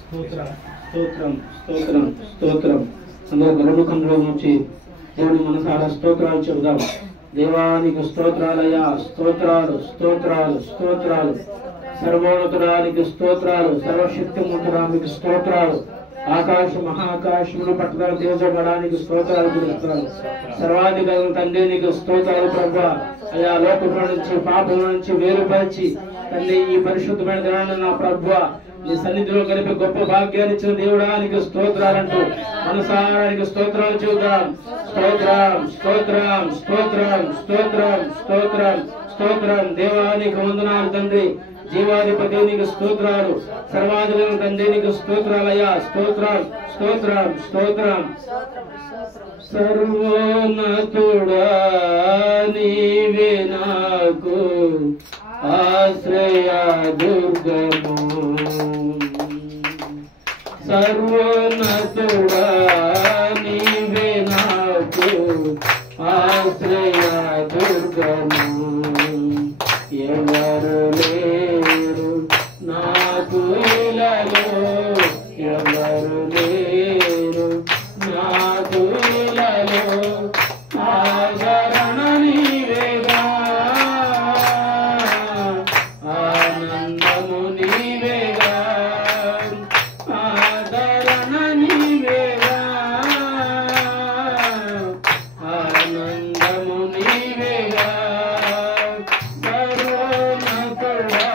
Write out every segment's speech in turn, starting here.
స్తోత్రం స్తోత్రం స్తోత్రం స్తోత్రం. అందరూ గరుముఖంలో నుంచి దేవుని మనసారా స్తోత్రాలు చెబుదాం. దేవానికి స్తోత్రాలయ్యా, స్తోత్రాలు స్తోత్రాలు స్తోత్రాలు. సర్వోన్నతుడానికి స్తోత్రాలు, సర్వశక్తిమంతుడానికి స్తోత్రాలు. ఆకాశ మహాకాశములు పట్టుదల దేవజడానికి స్తోత్రాలు పిలుస్తారు. సర్వాధికారులు తండ్రి నీకు స్తోత్రాలు ప్రభువా. అయా లోకముల నుంచి పాపముల నుంచి వేరుపరిచి తండ్రి ఈ పరిశుద్ధమైన దినాన్ని నా ప్రభువా నీ సన్నిధిలో కలిపి గొప్ప భాగ్యాన్ని ఇచ్చిన దేవుడానికి స్తోత్రాలంటూ మనసారానికి స్తోత్రాలు చూద్దాం. స్తోత్రం స్తోత్రం స్తోత్రం స్తోత్రం స్తోత్రం స్తోత్రం. దేవానికి వందనాలు తండ్రి, జీవాధిపతి నీకు స్తోత్రాలు, సర్వాధికారి తండ్రి నీకు స్తోత్రాలయ్యా. స్తోత్రం స్తోత్రం స్తోత్రం. సర్వోన్నతుడా నీవే నాకు ఆశ్రయ దుర్గము. సర్వోన్నతుడా నీవే నాకు ఆశ్రయ దుర్గము. ఎవరు లేరు నాకు ఇలలో, ఎవరు లేరు నాకు ఇలలో. ఆదరణ నీవేగా, ఆనందము నీవేగా, ఆదరణ నీవేగా, ఆనందము నీవేగా. సర్వోన్నతుడా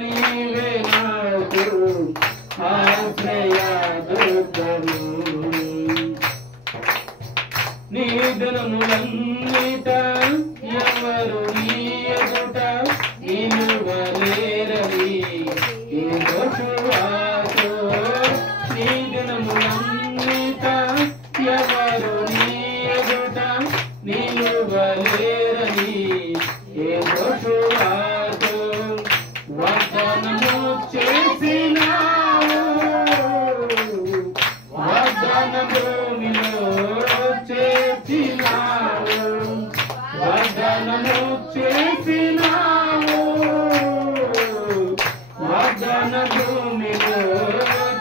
నీవే నాకు ఆశ్రయ దుర్గము. నీ దినములన్నిట ఎవరు నీ ఎదుట నిలువలేరని యెహోవాతో. నీ దినములన్నిట ఎవరు నీ ఎదుట నిలువలేరని యెహోవాతో. వాగ్దానము చేసినావు, వాగ్దాన భూమిలో చేసినావు, వాగ్దానము చేసినావు, వాగ్దాన భూమిలో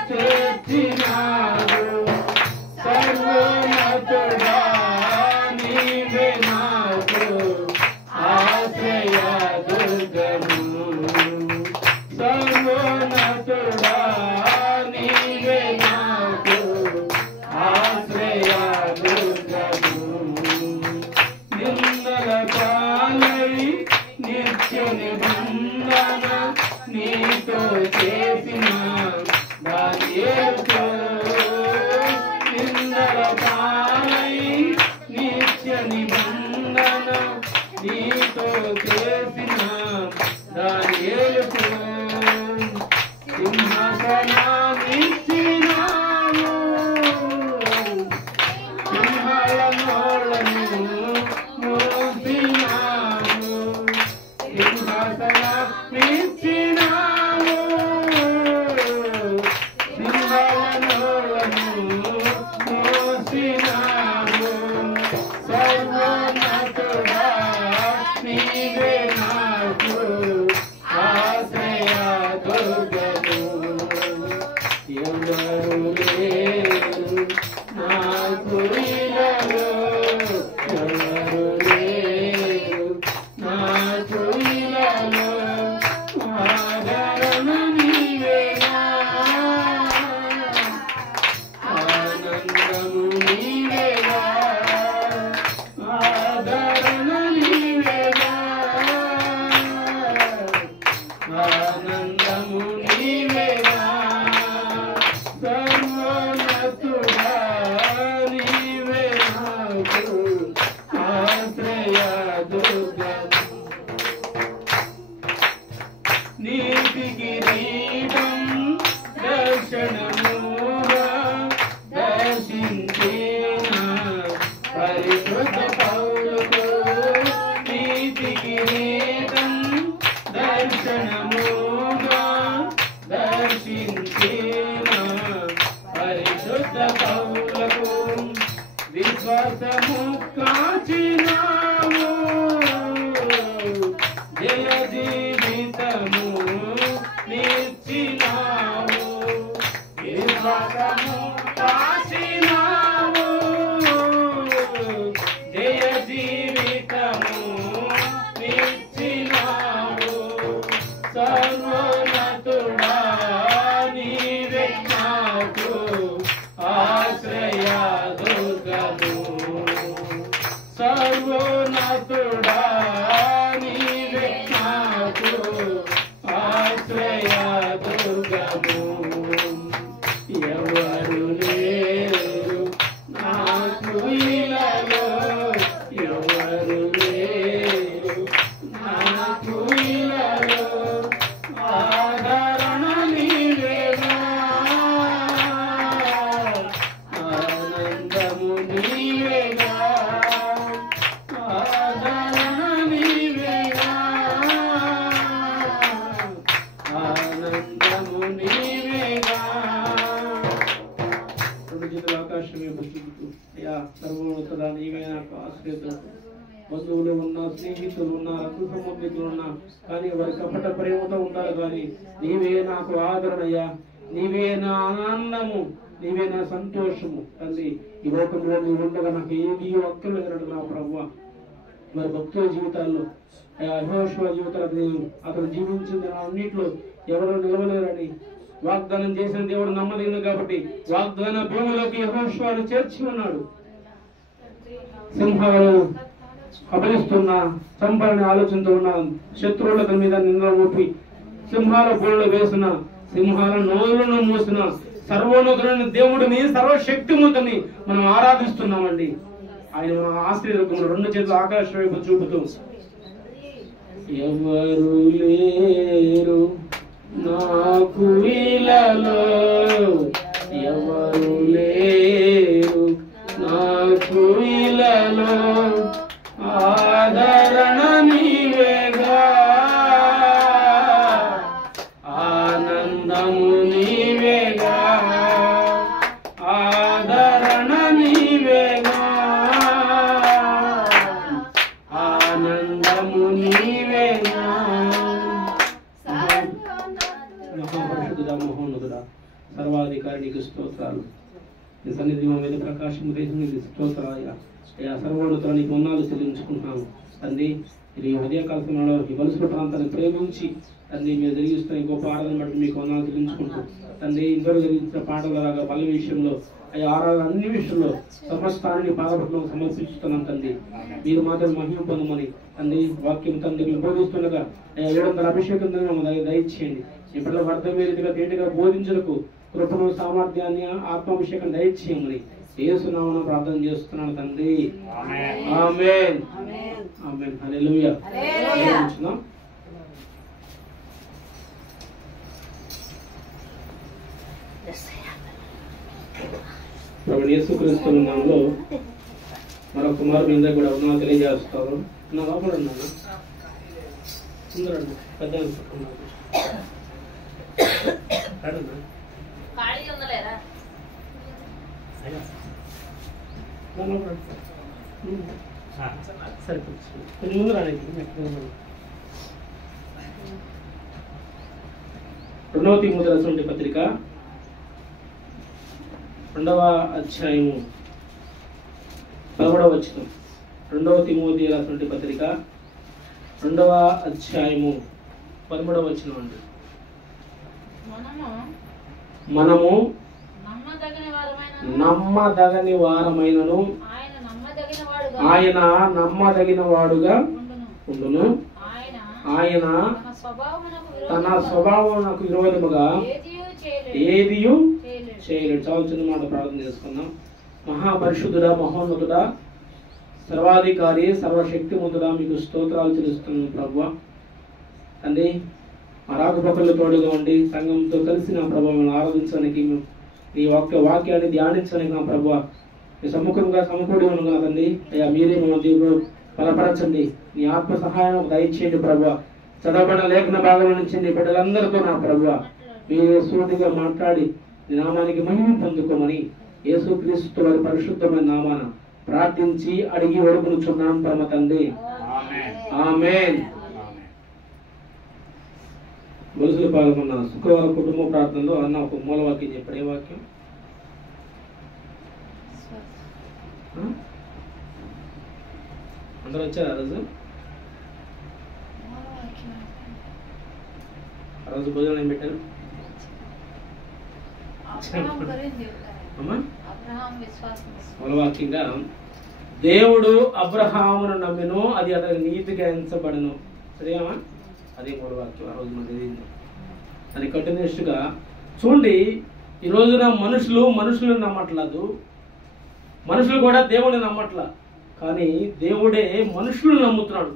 చేసినావు. సర్వోన్నతుడా నీవే నాకు ఆశ్రయ దుర్గము. సర్వోన్నతుడా నీవే నాకు ఆశ్రయ దుర్గము. నిందల పాలై నిత్య నిబంధన నీతో చేసిన దానియేలుతో. నిందల పాలై నిత్య నిబంధన నీతో చేసిన దానియేలుతో. సింహాసనాన్నిచ్చినావు, సింహాల నోళ్ళను మోసినావు. సింహాసనాన్నిచ్చినావు, సింహాల నోళ్ళను మోసినావు. సర్వోన్నతుడా నీవే నాకు ఆశ్రయ దుర్గము. ఎవరు లేరు నాకు ఇలలో, ఎవరు లేరు నాకు ఇలలో. ఆదరణ నీవేగా, ఆనందము నీవేగా, ఆదరణ నీవేగా, ఆనందము నీవేగా. సర్వోన్నతుడా నీవే నాకు ఆశ్రయ దుర్గము. నీతి కిరీటం దర్శనముగా దర్శించిన పరిశుద్ధ పౌలుకు. నీతి కిరీటం దర్శనముగా దర్శించిన పరిశుద్ధ పౌలుకు. విశ్వాసము కాచినావు, జయ జీవితము ఆనందము నీవేగా. రెండు చేతుల ఆకాశం వైపు చూపుతూ అయ్యా సర్వోన్నతుడా నీవే నాకు ఆశ్రయత. బంధువులు ఉన్నా, స్నేహితులు ఉన్నా, రక్త సంబంధికులు ఉన్నా, కానీ వారి కపట ప్రేమతో ఉంటారు. కానీ నీవే నాకు ఆదరణయ్యా, నీవే నా ఆనందము, నీవే నా సంతోషము. తండ్రి ఈ లోకంలో నీవు ఉండగా నాకు ఏది అక్కర్లేదన్నాడు నా ప్రభువా. మరి భక్తుల జీవితాల్లో యెహోషువ జీవితాలు అతను జీవించిన అన్నింటిలో ఎవరు నిలవలేరని వాగ్దానం చేసిన దేవుడు నమ్మదగిన కాబట్టి వాగ్దాన భూమిలోకి యెహోషువను చేర్చి ఉన్నాడు. సింహాలు కబలిస్తున్నా, చంపాలని ఆలోచనతో ఉన్న శత్రువుల మీద నింద ఊపి సింహాల బోళ్ళు వేసిన, సింహాల నోరులను మూసిన సర్వోన్నతుడైన దేవుడిని, సర్వశక్తిమంతుని మనం ఆరాధిస్తున్నామండి. ఆయన మన ఆశ్రయరూపంలో రెండు చేతులు ఆకాశం వైపు చూపుతూ ఎవరు లేరు నాకు ఇలాలో, ఎవరు లేరు నాకు ఇలాలో, ఆదరణ నీవేగా, ఆనందము నీవేగా, ఆదరణ నీవేగా, ఆనందము నీవేగా. మహాపరిషుద్ధుడా, మహోన్నతుడా, సర్వాధికారి నీకు స్తోత్రాలు. నీ సన్నిధి మా మీద ప్రకాశం దేశం నీకు స్తోత్రాలయ్యా. అయ్యా సర్వోన్నతుడా నీకు వందనాలు చెల్లించుకుంటున్నాము తండ్రి. ఇది ఉదయకాల సమయంలో ఈ వలసల ప్రాంతాన్ని ప్రేమించి తండ్రి మీరు జరిగిస్తున్న ఈ గొప్ప ఆరాధన బట్టి మీకు వందనాలు చెల్లించుకుంటూ తండ్రి ఇందరూ జరిగించిన పాటలలాగా బల విషయంలో అయ్యా ఆరాధన అన్ని విషయంలో సమస్తాన్ని పాదపట్నం సమర్పిస్తున్నాం తండ్రి. మీరు మాత్రం మహిమ పొందమని తండ్రి వాక్యం తండ్రి మీరు బోధిస్తుండగా అయ్యా 700 అభిషేకం దయచేయండి. ఇప్పుడు అర్థం రీతిగా తేటగా బోధించడానికి కృపను, సామర్థ్యాన్ని, ఆత్మాభిషేకం దయచేయమని యేసు నామమున ప్రార్థన చేస్తున్నాను తండ్రి. ఆమేన్ ఆమేన్ హల్లెలూయా. ప్రభువు యేసుక్రీస్తు నామములో మరొక మారు మీ అందరికీ కూడా వందనాలు తెలియజేస్తాను. నా లోపల ఉన్నాను సుందరండి పెద్ద కొంచెం ముందు రానికి 2వ తిమోతి రాసిన పత్రిక 2వ అధ్యాయము 11వ వచనం. 2వ తిమోతి రాసిన పత్రిక 2వ అధ్యాయము 13వ వచనం అండి. మనము నమ్మదగని వారమైనను ఆయన నమ్మదగిన వాడుగా ఉండును. ఆయన తన స్వభావమునకు విరోధముగా ఏదియు చేయలేడు. చాలా చిన్న మాట ప్రార్థన చేసుకుందాం. మహాపరిశుద్ధుడా, మహోన్నతుడా, సర్వాధికారి, సర్వశక్తిమంతుడా మీకు స్తోత్రాలు చెల్లిస్తున్నాను ప్రభువా. తండ్రి మా రాకపోకల్లో తోడుగా ఉండి సంఘంతో కలిసి నా ప్రభావం ఆరాధించడానికి నీ వాక్యాన్ని ధ్యానించడానికి నా ప్రభువా మీ సముఖంగా సమకూడి ఉండగా తండ్రి అయ్యా మీరే మన దేవుడు బలపరచండి. నీ ఆత్మ సహాయం దయచేయండి ప్రభువా. చదవబడిన లేఖన భాగం నుంచి నీ బిడ్డలందరితో నా ప్రభువా మీరే సూటిగా మాట్లాడి నీ నామానికి మహిమ పొందుకోమని యేసుక్రీస్తు వారి పరిశుద్ధమైన నామాన ప్రార్థించి అడిగి వేడుకొనుచున్నాం పరమ తండ్రి. ఆమేన్. గొలుసులు పాల్గొన్న శుక్రవారం కుటుంబ ప్రార్థనలో అన్న ఒక మూలవాక్యం చెప్పాడు. ఏ వాక్యం? అందరూ వచ్చారు ఆ రోజు? ఆ రోజు భోజనం ఏం పెట్టారు? మూలవాక్యంగా దేవుడు అబ్రహామును నమ్మెను, అది అతని నీతిగా ఎంచబడను. సరేమా? అదే మూలవాక్యం ఆ రోజు మనం చదివింది. దాని కంటిన్యూస్గా చూడండి. ఈ రోజున మనుషులు నమ్మట్లేదు, మనుషులు కూడా దేవుడిని నమ్మట్లా. కానీ దేవుడే మనుషులను నమ్ముతున్నాడు.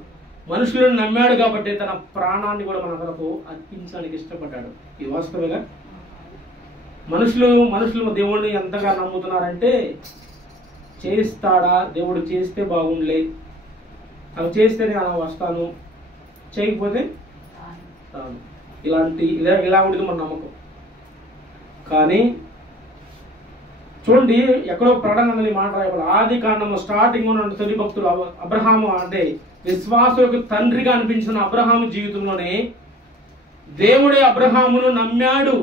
మనుషులను నమ్మాడు కాబట్టి తన ప్రాణాన్ని కూడా మన కొరకు అర్పించడానికి ఇష్టపడ్డాడు. ఇది వాస్తవంగా మనుషులు దేవుడిని ఎంతగా నమ్ముతున్నారంటే, చేస్తాడా దేవుడు, చేస్తే బాగుండలే, అవి చేస్తే నేను అలా వస్తాను, చేయకపోతే రాను. ఇలా ఉండేది మన నమ్మకం. కానీ చూడండి, ఎక్కడో ప్రకటన మాట రాయబడి ఆది కాండము స్టార్టింగ్ ఉన్న తొలి భక్తులు అబ్రహాము అంటే విశ్వాసులకు తండ్రిగా అనిపించిన అబ్రహాము జీవితంలోనే దేవుడే అబ్రహామును నమ్మాడు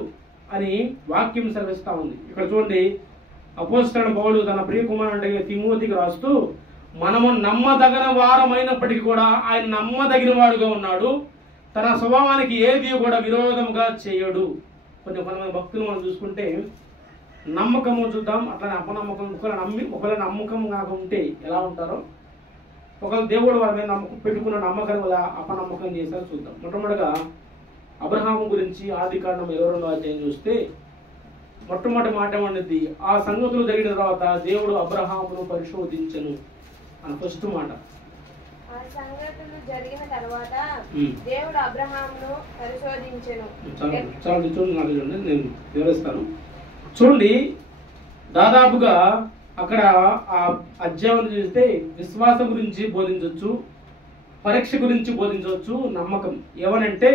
అని వాక్యం సెలవిస్తా ఉంది. ఇక్కడ చూడండి, అపోస్తలుడైన పౌలు తన ప్రియ కుమారుడైన తిమోతికి రాస్తూ, మనము నమ్మదగిన వారమైనప్పటికీ కూడా ఆయన నమ్మదగిన వాడుగా ఉన్నాడు, తన స్వభావానికి ఏది కూడా విరోధముగా చేయడు. కొంతమంది భక్తులు మనం చూసుకుంటే నమ్మకము చూద్దాం, అట్లానే అపనమ్మకం. ఒకవేళ నమ్మకం కాక ఉంటే ఎలా ఉంటారో, ఒకవేళ దేవుడు వారి మీద నమ్మకం పెట్టుకున్న నమ్మకం వల్ల అపనమ్మకం చేశారు చూద్దాం. మొట్టమొదటిగా అబ్రహాము గురించి ఆది కాండం 22వ అధ్యాయం చూస్తే మొట్టమొదటి మాట ఏమన్నది, ఆ సంగతులు జరిగిన తర్వాత దేవుడు అబ్రహామును పరిశోధించను అని ఫస్ట్ మాట. ఆ సంగతులు జరిగిన తర్వాత దేవుడు అబ్రహామును పరిశోధించెను. చాలా చూడండి, నేను వివరిస్తాను. చూడండి, దాదాపుగా అక్కడ ఆ అధ్యాయం చూస్తే విశ్వాసం గురించి బోధించవచ్చు, పరీక్ష గురించి బోధించవచ్చు, నమ్మకం. ఏమనంటే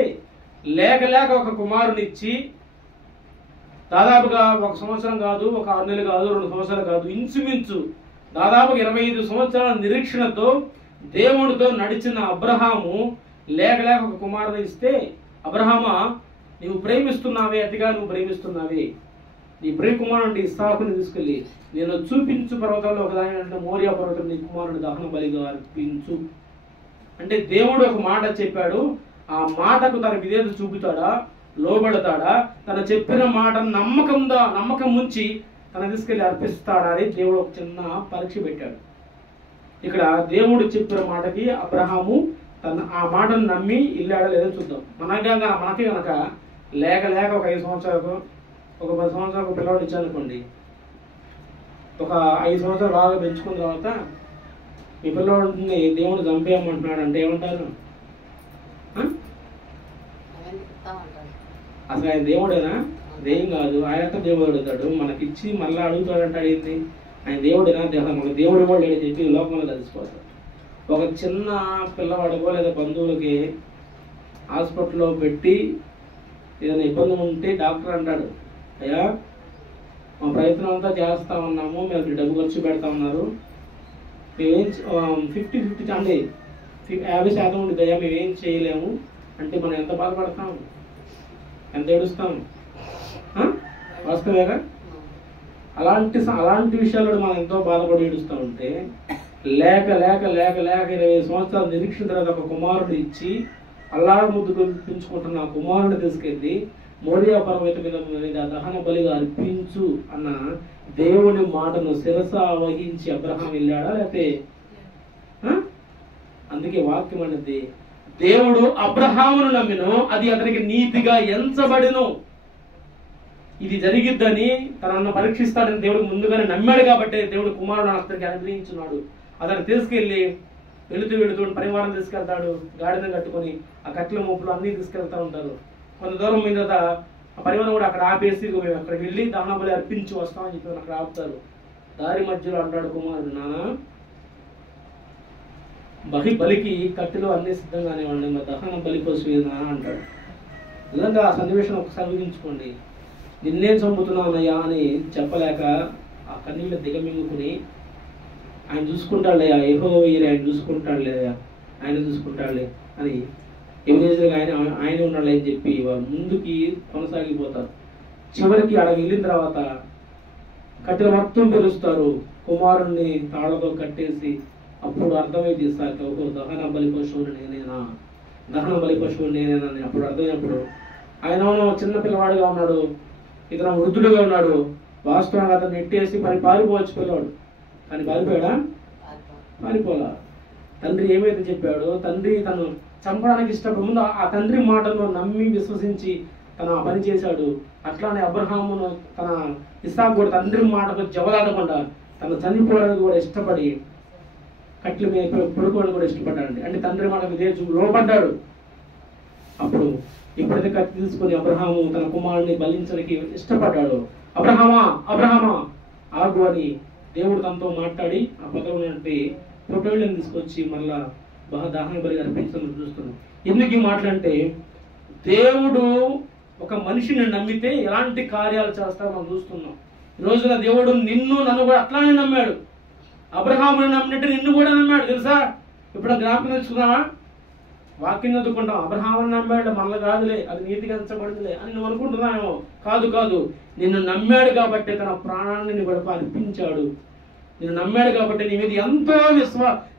లేక ఒక కుమారునిచ్చి దాదాపుగా 1 సంవత్సరం కాదు, 6 నెలలు కాదు, 2 సంవత్సరాలు కాదు, ఇంచుమించు దాదాపు 25 సంవత్సరాల నిరీక్షణతో దేవుడితో నడిచిన అబ్రహాము లేక ఒక కుమారుని ఇస్తే, అబ్రహామా నీవు ప్రేమిస్తున్నావే, అతిగా నువ్వు ప్రేమిస్తున్నావే, నీ ప్రియ కుమారుడి ఇస్సాకుని తీసుకెళ్ళి నేను చూపించు పర్వతాల్లో ఒకదాని మోరియా పర్వతం నీ కుమారుని దహన బలిగా అర్పించు అంటే దేవుడు ఒక మాట చెప్పాడు. ఆ మాటకు తన విధేయత చూపుతాడా, లోబడతాడా, తన చెప్పిన మాట నమ్మకం ఉంచి తన తీసుకెళ్ళి అర్పిస్తాడా అని దేవుడు ఒక చిన్న పరీక్ష పెట్టాడు. ఇక్కడ దేవుడు చెప్పిన మాటకి అబ్రహాము ఆ మాటను నమ్మి ఇల్లాడా లేదో చూద్దాం. మనకి కనుక లేక ఒక 5 సంవత్సరాలకు, ఒక 10 సంవత్సరాలకు పిల్లవాడు ఇచ్చానుకోండి, ఒక 5 సంవత్సరాలు బాగా పెంచుకున్న తర్వాత మీ పిల్లవాడిని దేవుడు చంపేయమంటున్నాడు అంటే ఏమంటారు? అసలు ఆయన దేవుడేనా? దేం కాదు, ఆయనతో దేవుడు అడుగుతాడు, మనకిచ్చి మళ్ళీ అడుగుతాడంటాడు. ఏంటి ఆయన దేవుడేనా? మనకు దేవుడు కూడా లేడని చెప్పి లోకంలో కలిసిపోతాడు. ఒక చిన్న పిల్లవాడికో లేదా బంధువులకి హాస్పిటల్లో పెట్టి ఏదైనా ఇబ్బంది ఉంటే డాక్టర్ అంటాడు, అయ్యా మా ప్రయత్నం అంతా చేస్తా ఉన్నాము, మేము డబ్బు ఖర్చు పెడతా ఉన్నారు, మేమేం 50-50 అంటే 50% ఉండేది అయ్యా, మేమేం చేయలేము అంటే మనం ఎంత బాధపడతాం, ఎంత ఏడుస్తాం? వాస్తవేగా అలాంటి విషయాల్లో మనం ఎంతో బాధపడి ఏడుస్తూ ఉంటే లేక 20 సంవత్సరాలు నిరీక్షణ తర్వాత ఒక కుమారుడు ఇచ్చి అల్లార ముద్దు పెంచుకుంటున్న ఆ కుమారుడు తీసుకెళ్ళి మోరియా పర్వతం మీద దహన బలిగా అర్పించు అన్న దేవుని మాటను శిరస వహించి అబ్రహాం వెళ్ళాడా? లేకపోతే అందుకే వాక్యం అనేది దేవుడు అబ్రహామును నమ్మిను, అది అతనికి నీతిగా ఎంచబడిను. ఇది జరిగిద్దని తనను పరీక్షిస్తాడని దేవుడు ముందుగానే నమ్మాడు కాబట్టి దేవుడు కుమారుడు అతనికి అనుగ్రహించున్నాడు. అతను తీసుకెళ్ళి వెళుతూ పరివారం తీసుకెళ్తాడు, గాడిద కట్టుకొని ఆ కట్టెల మోపులు అన్ని తీసుకెళ్తా ఉంటారు. కొంత దూరం మీద ఆ పరివారం కూడా అక్కడ ఆపేసి మేము అక్కడికి వెళ్ళి దహన బలి అర్పించి వస్తామని చెప్పి అక్కడ ఆపుతారు. దారి మధ్యలో అంటాడు కుమారుడు, నాన్న బలికి కట్టెలు అన్ని సిద్ధంగానే ఉన్నాయి, మా దహన బలి కోసం అంటాడు. నిజంగా ఆ సన్నివేశం ఒకసారి ఊహించుకోండి. నిన్నేం చంపుతున్నానయ్యా అని చెప్పలేక ఆ కన్నీళ్ళు దిగమింగుకుని ఆయన చూసుకుంటాడులే, యెహోవా ఆయన చూసుకుంటాడులే, ఆయన చూసుకుంటాడులే అని ఎవరేజర్గా ఆయన ఉన్నాడులే అని చెప్పి వారు ముందుకి కొనసాగిపోతారు. చివరికి అక్కడికి వెళ్ళిన తర్వాత కట్టెలు మొత్తం పిలుస్తారు, కుమారుణ్ణి తాళ్లతో కట్టేసి అప్పుడు అర్థమైంది ఇస్తాక ఓహో దహన బలి పశువుని నేనేనా, దహన బలి పశువుని నేనేనని అప్పుడు అర్థమైనప్పుడు ఆయన చిన్న పిల్లవాడుగా ఉన్నాడు, ఇతను వృద్ధుడుగా ఉన్నాడు, వాస్తవంగా అతను నెట్టేసి పారిపోవచ్చు పిల్లవాడు. కానీ పారిపోయాడా? పారిపోలా. తండ్రి ఏమైతే చెప్పాడో, తండ్రి తను చంపడానికి ఇష్టపడి ముందు ఆ తండ్రి మాటను నమ్మి విశ్వసించి తను ఆ పని చేశాడు. అట్లానే అబ్రహామును తన ఇస్సాకు కూడా తండ్రి మాటకు జవదాటకుండా తను చనిపోవడానికి కూడా ఇష్టపడి కట్ల మీద పడుకోవడానికి కూడా ఇష్టపడ్డాడండి. అంటే తండ్రి మాటకు లోపడ్డాడు. అప్పుడు ఎప్పుడైతే కత్తి తీసుకొని అబ్రహాము తన కుమారుడిని బలించడానికి ఇష్టపడ్డాడు, అబ్రహామా ఆగు అని దేవుడు తనతో మాట్లాడి ఆ పదవి పొట్టోళ్ళని తీసుకొచ్చి మళ్ళా దహన బలి అర్పించడం చూస్తున్నాం. ఎందుకు ఈ మాటలంటే దేవుడు ఒక మనిషిని నమ్మితే ఎలాంటి కార్యాలు చేస్తారో మనం చూస్తున్నాం. ఈ రోజున దేవుడు నిన్ను నన్ను కూడా అట్లానే నమ్మాడు. అబ్రహాముని నమ్మినట్టు నిన్ను కూడా నమ్మాడు. తెలుసా? ఇప్పుడు జ్ఞాపకం తెచ్చుకున్నావా? వాక్యం చదువుకుంటాం, అబ్రహాముని నమ్మాడు, మనల్ని కాదులే, అది నీతిగా ఎంచబడిందిలే అని నువ్వు అనుకుంటున్నావేమో. కాదు కాదు, నిన్ను నమ్మాడు కాబట్టి తన ప్రాణాన్ని నీ కొరకు అర్పించాడు. నిన్ను నమ్మాడు కాబట్టి నీ మీద ఎంతో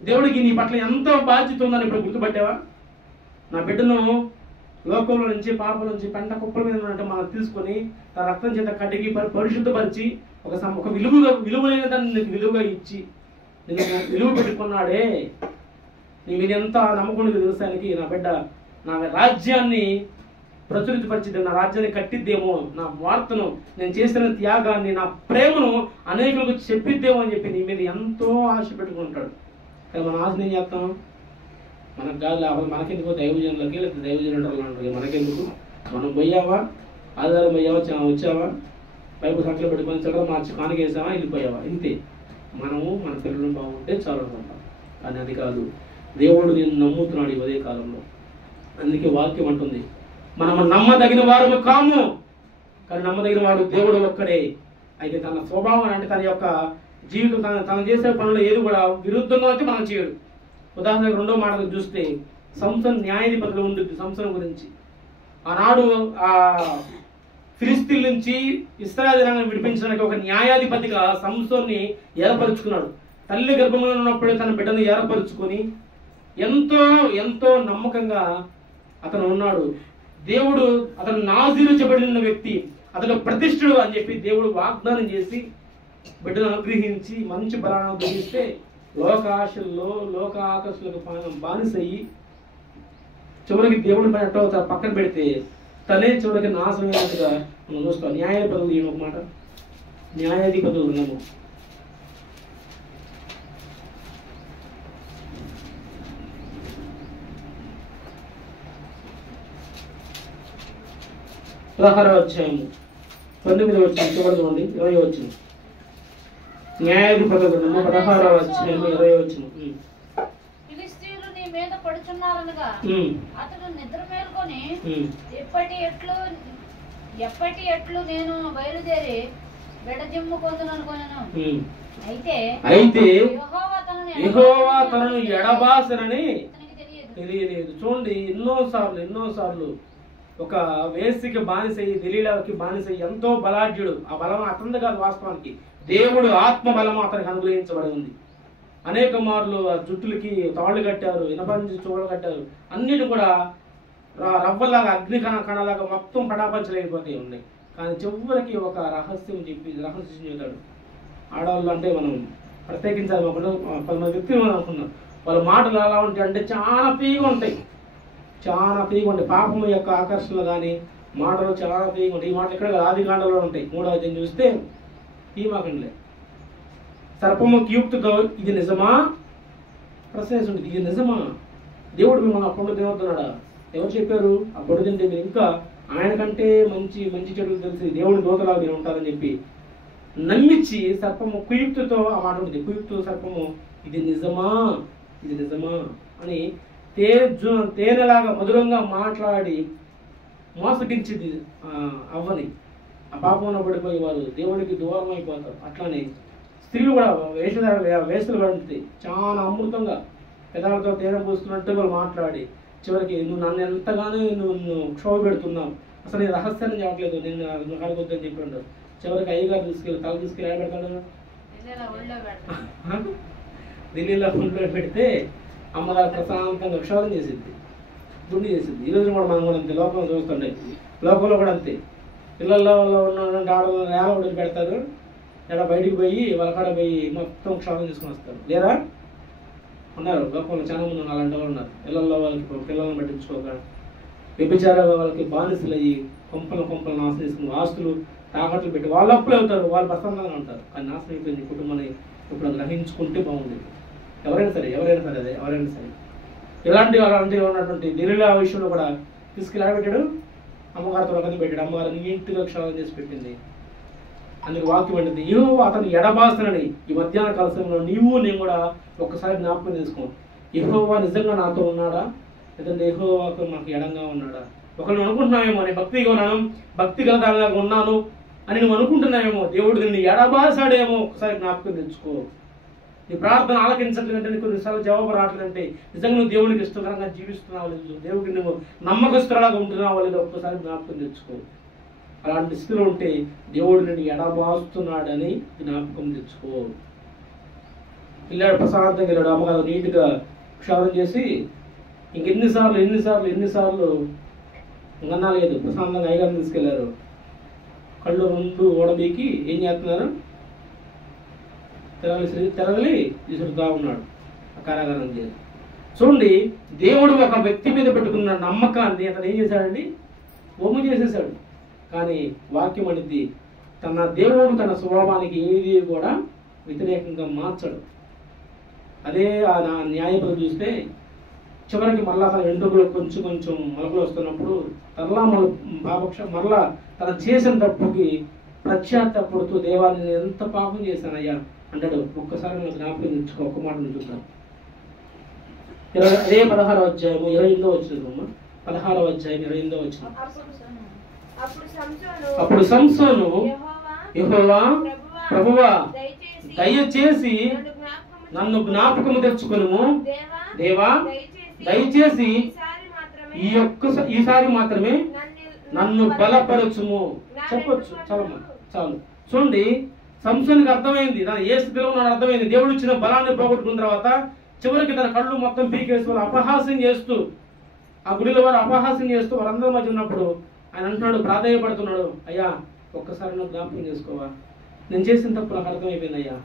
దేవుడికి నీ పట్ల ఎంతో బాధ్యత ఉందని ఇప్పుడు గుర్తుపట్టావా? నా బిడ్డను లోకంలో నుంచి, పాపల నుంచి, పెంట కుప్పల మీద ఉన్నట్టు మనం తీసుకొని తన రక్తం చేత కడిగి పరిశుద్ధపరిచి ఒక విలువైన దాన్ని నీకు విలువగా ఇచ్చి నేను విలువ పెట్టుకున్నాడే. నీ మీద ఎంత నమ్మకం తెలుసానికి, నా బిడ్డ నా రాజ్యాన్ని ప్రచురితపరిచిద్ది, నా రాజ్యాన్ని కట్టిద్దేమో, నా వార్తను, నేను చేసిన త్యాగాన్ని, నా ప్రేమను అనేకులకు చెప్పిద్దేమో అని చెప్పి నీ మీద ఎంతో ఆశ పెట్టుకుంటాడు. కానీ మన ఆశ ఏం చేస్తాం? మనకు కాదు, లేకపోతే మనకెందుకు దైవజనులకి, లేకపోతే దైవజనులు అంటారు, మనకెందుకు? మనం పోయావా, ఆధారం పోయావా, వచ్చావా, బైబుల్ సంఖ్యలో పెట్టుకొని చక్కగా మార్చి కానుకేసావా, వెళ్ళిపోయావా, ఇంతే. మనము మన పిల్లలు బాగుంటే చాలు అనుకుంటాం. కానీ అది కాదు. దేవుడు నేను నమ్ముతున్నాడు ఈ ఉదయ కాలంలో. అందుకే వాక్యం అంటుంది, మనము నమ్మదగిన వారు కాము, కానీ నమ్మదగిన వాడు దేవుడు ఒక్కడే. అయితే తన స్వభావం అంటే తన యొక్క జీవితం, తను చేసే పనులు ఏది కూడా విరుద్ధంగా అయితే మనం చేయడు. ఉదాహరణకు రెండో మాటలు చూస్తే, సంసోను న్యాయాధిపతులు ఉంటుంది. సంసోను గురించి ఆనాడు ఆ ఫిలిస్తీన్ నుంచి ఇశ్రాయేలు విడిపించడానికి ఒక న్యాయాధిపతిగా సంసోన్ని ఏర్పరచుకున్నాడు. తల్లి గర్భంలో ఉన్నప్పుడే తన బిడ్డను ఏర్పరచుకొని ఎంతో ఎంతో నమ్మకంగా అతను ఉన్నాడు. దేవుడు అతను నాజీరు చెప్పబడిన వ్యక్తి, అతను ప్రతిష్ఠుడు అని చెప్పి దేవుడు వాగ్దానం చేసి బిడ్డను అనుగ్రహించి మంచి బలాన్ని అనుగ్రహిస్తే లోక ఆశల్లో, లోక ఆకర్షణలకు బానిసయ్యి చివరికి దేవుడి పైన పక్కన పెడితే తనే చివరికి నాశనమైనట్టుగా మనం చూస్తాం. న్యాయాధిపతులు ఏమో మాట, న్యాయాధిపతులు ఉన్నాము. అధ్యాయము 19 వచ్చిన చివరి నుండి 20 వచ్చిన న్యాయాధిపతులు 16వ అధ్యాయం 20 వచ్చిన ఫిలిష్తీయులు నీ మీద పడుచున్నారనగా అతడు నిద్ర మేల్కొని ఎప్పటి ఎట్లు నేను బయలుదేరి విడజిమ్ముకొందుననుకొనెను. అయితే యెహోవా తనను ఎడబాసనని తెలియలేదు. చూడండి, ఎన్నోసార్లు ఒక వేసికి బానిసయ్యి, దెలీలాకి బానిసయ్యి, ఎంతో బలాఢ్యుడు. ఆ బలం అతనిది కాదు, వాస్తవానికి దేవుడు ఆత్మ బలం అతనికి అనుగ్రహించబడి ఉంది. అనేక మార్లు ఆ జుట్టులకి తాళ్ళు కట్టారు, ఇనపంచి చూడలు కట్టారు, అన్నిటి కూడా రవ్వలాగా, అగ్ని కణలాగా మొత్తం పటాపంచలేకపోతే ఉన్నాయి. కానీ చివరికి ఒక రహస్యం చెబుతాడు. ఆడవాళ్ళు అంటే మనం ప్రత్యేకించాలి, కొంతమంది వ్యక్తులు మనం అనుకున్నాం, వాళ్ళ మాటలు ఎలా ఉంటాయి అంటే చాలా పీగా ఉంటాయి, పాపం యొక్క ఆకర్షణలు కానీ మాటలు చాలా పీగా ఉంటాయి. ఈ మాటలు ఇక్కడ ఆదికాండలో ఉంటాయి. 3వ అధ్యాయం చూస్తే ఈ మాకండిలే, సర్పము కీయుక్తితో ఇది నిజమా ప్రశ్న ఉంటుంది. ఇది నిజమా? దేవుడు మిమ్మల్ని అప్పుడు తినవుతున్నాడా? ఎవరు చెప్పారు? అప్పుడు తింటే మీరు ఇంకా ఆయన కంటే మంచి చెడులు తెలిసి దేవుడి దూతలాగా మీరు ఉంటారని చెప్పి నమ్మించి సర్పము కుయుక్తితో ఆ మాట ఉంటుంది. కుయుక్తు సర్పము ఇది నిజమా అని తేనెలాగా మధురంగా మాట్లాడి మోసగించింది అవ్వని. ఆ పాపంలో పడిపోయి వారు దేవుడికి దూరం అయిపోతారు. అట్లానే స్త్రీలు కూడా వేసులు పడుతుంది, చాలా అమృతంగా పెదాలతో తేనె పూస్తున్నట్టు వాళ్ళు మాట్లాడి చివరికి నువ్వు నన్ను ఎంతగానో నువ్వు క్షోభ పెడుతున్నావు, అసలు నేను రహస్యాన్ని చెప్పట్లేదు, నేను అడగొద్దని చెప్పాడు. చివరికి అయ్యగారు తల తీసుకెళ్ళి పెడతాడు, ఢిల్లీలో ఒళ్ళో పెడితే అమ్మగారు ప్రశాంతంగా క్షోభం చేసిద్ది, గుండి చేసిద్ది. ఈరోజు కూడా మనం కూడా అంతే, లోకంలో చూస్తుండే, లోకంలో కూడా అంతే. పిల్లల్లో ఉన్నటువంటి ఆడవాళ్ళు నేల వదిలి పెడతారు, ఇలా బయటికి పోయి వాళ్ళ కాడ పోయి మొత్తం క్షోభం చేసుకుని వస్తారు. లేదా ఉన్నారు లోకంలో చాలా మంది అలాంటి వాళ్ళు ఉన్నారు. పిల్లల్లో వాళ్ళకి పిల్లలను పట్టించుకోక వ్యభిచారాలు వాళ్ళకి బానిసలు అయ్యి కొంపలు నాశనం చేసుకుని ఆస్తులు తాకట్లు పెట్టి వాళ్ళు అప్పులు అవుతారు, వాళ్ళు ప్రశాంతంగా ఉంటారు. కానీ నాశనం అయిపోయింది కుటుంబాన్ని. ఇప్పుడు అది గ్రహించుకుంటే బాగుండేది. ఎవరైనా సరే అలాంటి ఉన్నటువంటి ఢిల్లీలో ఆ విషయంలో కూడా తీసుకెళ్ళి ఆడబెట్టాడు, అమ్మగారితో ఒకటి పెట్టాడు. అమ్మగారు నీట్గా క్షోభం చేసి పెట్టింది. అందుకు వాక్యం అంటుంది, యెహోవా అతను ఎడబాసనని. ఈ మధ్యాహ్న కాల సమయంలో నేను కూడా ఒక్కసారి జ్ఞాపకం చేసుకో, యెహోవా నిజంగా నాతో ఉన్నాడా, లేదంటే యెహోవాకు నాకు ఎడంగా ఉన్నాడా? ఒకళ్ళు అనుకుంటున్నావేమో నేను భక్తిగా ఉన్నాను, భక్తి గల దానిలాగా ఉన్నాను అని నువ్వు అనుకుంటున్నావేమో. దేవుడు నిన్ను ఎడబాసాడేమో. ఒకసారి జ్ఞాపకం తెచ్చుకో. నీ ప్రార్థన ఆలకించట్లేదంటే, నీకు కొన్నిసార్లు జవాబు రావట్లేదంటే నిజంగా నువ్వు దేవునికి ఇష్టకరంగా జీవిస్తున్నావు లేదు, దేవుడికి నువ్వు నమ్మకస్తులాగా ఉంటున్నావో లేదో ఒక్కసారి జ్ఞాపకం తెచ్చుకో. అలాంటి స్థితిలో ఉంటే దేవుడు నిన్ను ఎడబాస్తున్నాడని జ్ఞాపకం తెచ్చుకో. పిల్లాడు ప్రశాంతంగా వెళ్ళాడు, అమ్మగారు నీట్గా క్షవరం చేసి ఎన్నిసార్లు ఇంకన్నా లేదు, ప్రశాంతంగా అయ్యగారిని తీసుకెళ్లారు. కళ్ళు రెండు ఓడబీకి ఏం చేస్తున్నారు, తెరగలి విసురుతా ఉన్నాడు ఆ కారాగారం చేసి. చూడండి, దేవుడు ఒక వ్యక్తి మీద పెట్టుకున్న నమ్మకాన్ని అతను ఏం చేశాడండి, ఒమ్ము చేసేసాడు. కానీ వాక్యం అనేది తన దేవుడు తన స్వభావానికి ఏది కూడా వ్యతిరేకంగా మార్చడు. అదే ఆ న్యాయపరులు చూస్తే చివరికి మరలా తన వెంట్రుకలు కొంచెం మొలకలు వస్తున్నప్పుడు మరలా తను చేసిన తప్పుకి పశ్చాత్తాపడుతూ దేవాన్ని నేను ఎంత పాపం చేశానయ్యా అంటాడు. ఒక్కసారి మనం జ్ఞాపకం తెచ్చుకో. ఒక్క మాట చూద్దాం. అదే 16వ అధ్యాయము 28వ వచనం. 16వ అధ్యాయం 28వ వచనం. అప్పుడు సంసోను యెహోవా ప్రభువా దయచేసి నన్ను జ్ఞాపకము తెచ్చుకొనుము, దేవా దయచేసి ఈసారి మాత్రమే నన్ను బలపరచుము. చెప్పొచ్చు, చాలు. చూడండి, సంసోనుకి అర్థమైంది, తను ఏ స్థితిలో ఉన్నాడో అర్థమైంది. దేవుడు ఇచ్చిన బలాన్ని పోగొట్టుకున్న తర్వాత చివరికి తన కళ్ళు మొత్తం పీకేసి వాళ్ళు అపహాస్యం చేస్తూ, ఆ గుడిలో వారు అపహాస్యం చేస్తూ వారందరి మధ్య ఉన్నప్పుడు ఆయన అంటున్నాడు, ప్రాధాన్యపడుతున్నాడు, అయ్యా ఒక్కసారి నువ్వు జ్ఞాపకం చేసుకోవా, నేను చేసిన తప్పు నాకు అర్థమైపోయింది అయ్యా,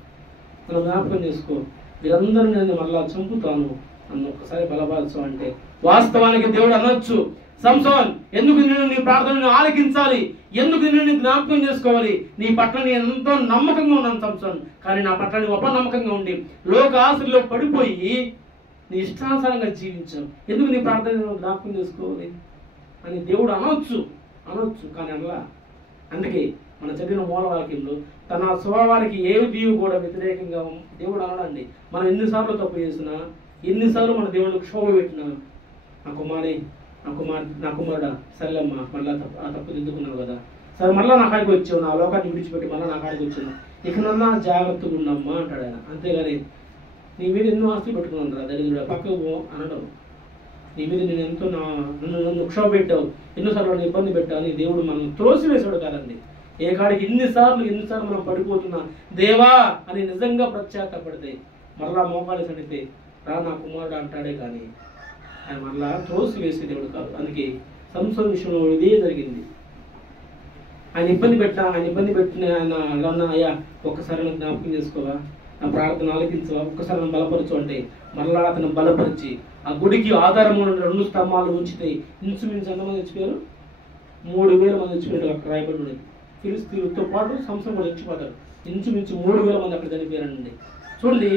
నన్ను జ్ఞాపకం చేసుకో, వీరందరూ నేను మళ్ళా చంపుతాను, నన్ను ఒక్కసారి బలపరచు అంటే వాస్తవానికి దేవుడు అనొచ్చు, సంసోన్ ఎందుకు నేను నీ ప్రార్థనను ఆలకించాలి, ఎందుకు నేను జ్ఞాపకం చేసుకోవాలి, నీ పట్ల నేను ఎంతో నమ్మకంగా ఉన్నాను సంసోన్, కానీ నా పట్ల నీ అపనమ్మకంగా ఉండి లోక ఆశల్లో పడిపోయి నీ ఇష్టానుసారంగా జీవించావు, ఎందుకు నీ ప్రార్థన జ్ఞాపకం చేసుకోవాలి అని దేవుడు అనొచ్చు. కానీ అలా అందుకే మన చదివిన మూలవాక్యంలో తన స్వభావానికి ఏ దీవు కూడా వ్యతిరేకంగా దేవుడు అనడండి. మనం ఎన్నిసార్లు తప్పు చేసినా, ఎన్నిసార్లు మన దేవుడికి క్షోభ పెట్టినా, నా కుమారుడా సర్లేమ్మ మళ్ళీ ఆ తప్పు దిద్దుకున్నావు కదా, సరే మళ్ళీ నా కాడికి వచ్చావు, నా లోకాన్ని విడిచిపెట్టి మళ్ళీ నా కాడికి వచ్చాను, ఇకనన్నా జాగ్రత్తగా ఉండమ్మా అంటాడు ఆయన. అంతేగాని నీ మీద ఎన్నో ఆస్తులు పెట్టుకున్నాను రా దరిద్రుడా పక్కకు అనడం, నీ మీద నేను ఎంతో నన్ను క్షోభ పెట్టావు, ఎన్నోసార్లు నన్ను ఇబ్బంది పెట్టావు అని దేవుడు మనం త్రోసివేశాడు కాదండి. ఏ కాడికి ఎన్నిసార్లు మనం పడిపోతున్నా దేవా అని నిజంగా పశ్చాత్తాపడితే మరలా మోకాలు సడితే రా నా కుమారుడు అంటాడే కానీ ఆయన మరలా త్రోసివేసే దేవుడు కాదు. అందుకే సంసోను విషయంలో ఇదే జరిగింది. ఆయన ఇబ్బంది పెట్టిన ఆయన అయ్యా ఒక్కసారి నాకు జ్ఞాపకం చేసుకోవా, నా ప్రార్థన ఆలకించవా, ఒక్కసారి నన్ను బలపరచు అంటే మరలా అతను బలపరిచి ఆ గుడికి ఆధారం ఉన్న 2 స్తంభాలు ఉంచితే ఇంచుమించు ఎంతమంది చచ్చిపోయారు, 3000 మంది చచ్చిపోయారు. అక్కడ రాయబడి ఉండేది ఫిలిస్తీయులతో పాటు సంసోను కూడా చచ్చిపోతారు. ఇంచుమించు 3000 మంది అక్కడ చనిపోయారండి. చూడండి,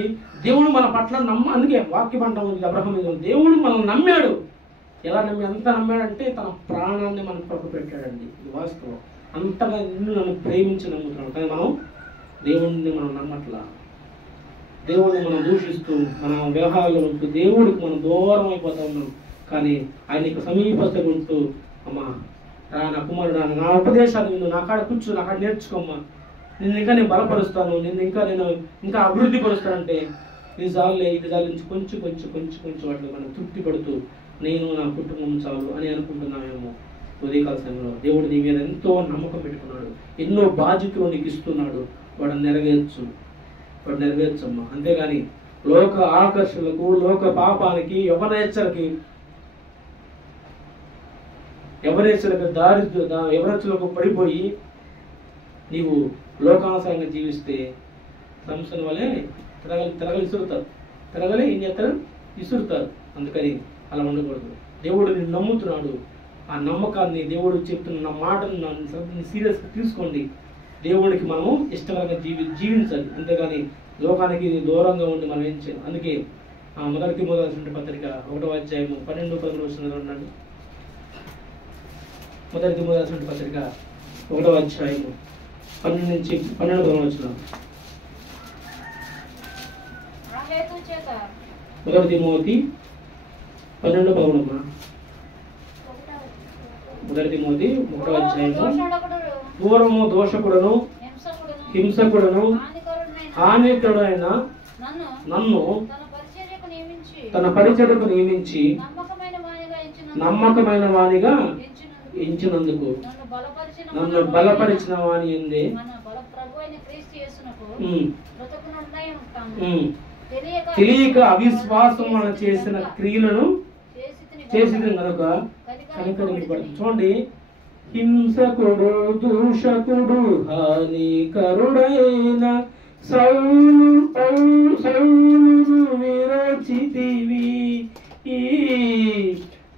దేవుడు మన పట్ల అందుకే వాక్యం అంటా ఉంది అబ్రహాం మీద, దేవుడు మనం నమ్మాడు. ఎలా ఎంత నమ్మాడంటే తన ప్రాణాన్ని మన కొరకు పెట్టాడండి. ఇది వాస్తవం. అంతగా నన్ను ప్రేమించి నమ్ముతున్నాడు. కానీ మనం దేవుడిని నమ్మట్లా, దేవుడిని మనం దూషిస్తూ మన వ్యవహారాలు ఉంటూ దేవుడికి మనం దూరం అయిపోతా ఉన్నాం. కానీ ఆయనకి సమీపస్థగా ఉంటూ అమ్మా నా కుమారుడు నా ఉపదేశాలు నిన్ను నా కాడ కూర్చో, నా కాడ నేర్చుకోమ్మా, నిన్ను ఇంకా నేను బలపరుస్తాను, నేను ఇంకా అభివృద్ధి పరుస్తానంటే ఇది చాలు నుంచి కొంచెం వాటిని మనం తృప్తి పడుతూ నేను నా కుటుంబం చాలు అని అనుకుంటున్నామేమో. ఉదయకాల సమయంలో దేవుడు నీ మీద ఎంతో నమ్మకం పెట్టుకున్నాడు, ఎన్నో బాధ్యతలు నీకు ఇస్తున్నాడు, వాడు నెరవేర్చమ్మా. అంతేగాని లోక ఆకర్షణలకు, లోక పాపానికి, ఎవరెచ్చలకు పడిపోయి నీవు లోకానుసారంగా జీవిస్తే సంసోను వలె తిరగలి ఏం చేస్తారు, విసురుతారు. అందుకని అలా ఉండకూడదు. దేవుడు నిన్ను నమ్ముతున్నాడు, ఆ నమ్మకాన్ని దేవుడు చెప్తున్న మాటను సీరియస్గా తీసుకోండి. దేవుడికి మనము ఇష్టకరంగా జీవించాలి. అంతేగాని లోకానికి దూరంగా ఉండి మనం ఏం చేయాలి. అందుకే మొదటి తిమోతి పత్రిక 1వ అధ్యాయము 12-13 వచనాలు ఉండండి. మొదటి తిమోతి పత్రిక 1వ అధ్యాయము 12-13 వచనాలు. మొదటి తిమోతి 12-13. మొదటి తిమోతి 1వ అధ్యాయము. దోషుడొకడు, పూర్వము దోషకుడను హింసకుడను హానికరుడైన నన్ను తన పరిచర్యకు నియమించి నమ్మకమైన వానిగా ఎంచినందుకు నన్ను బలపరిచిన వాని ఎందే తెలియక అవిశ్వాసం చేసిన క్రియలను చేసింది కనుక కనికరింపబడు. చూడండి, హింసకుడు దూషకుడు హానికరుడైన సౌలును విరచితివి,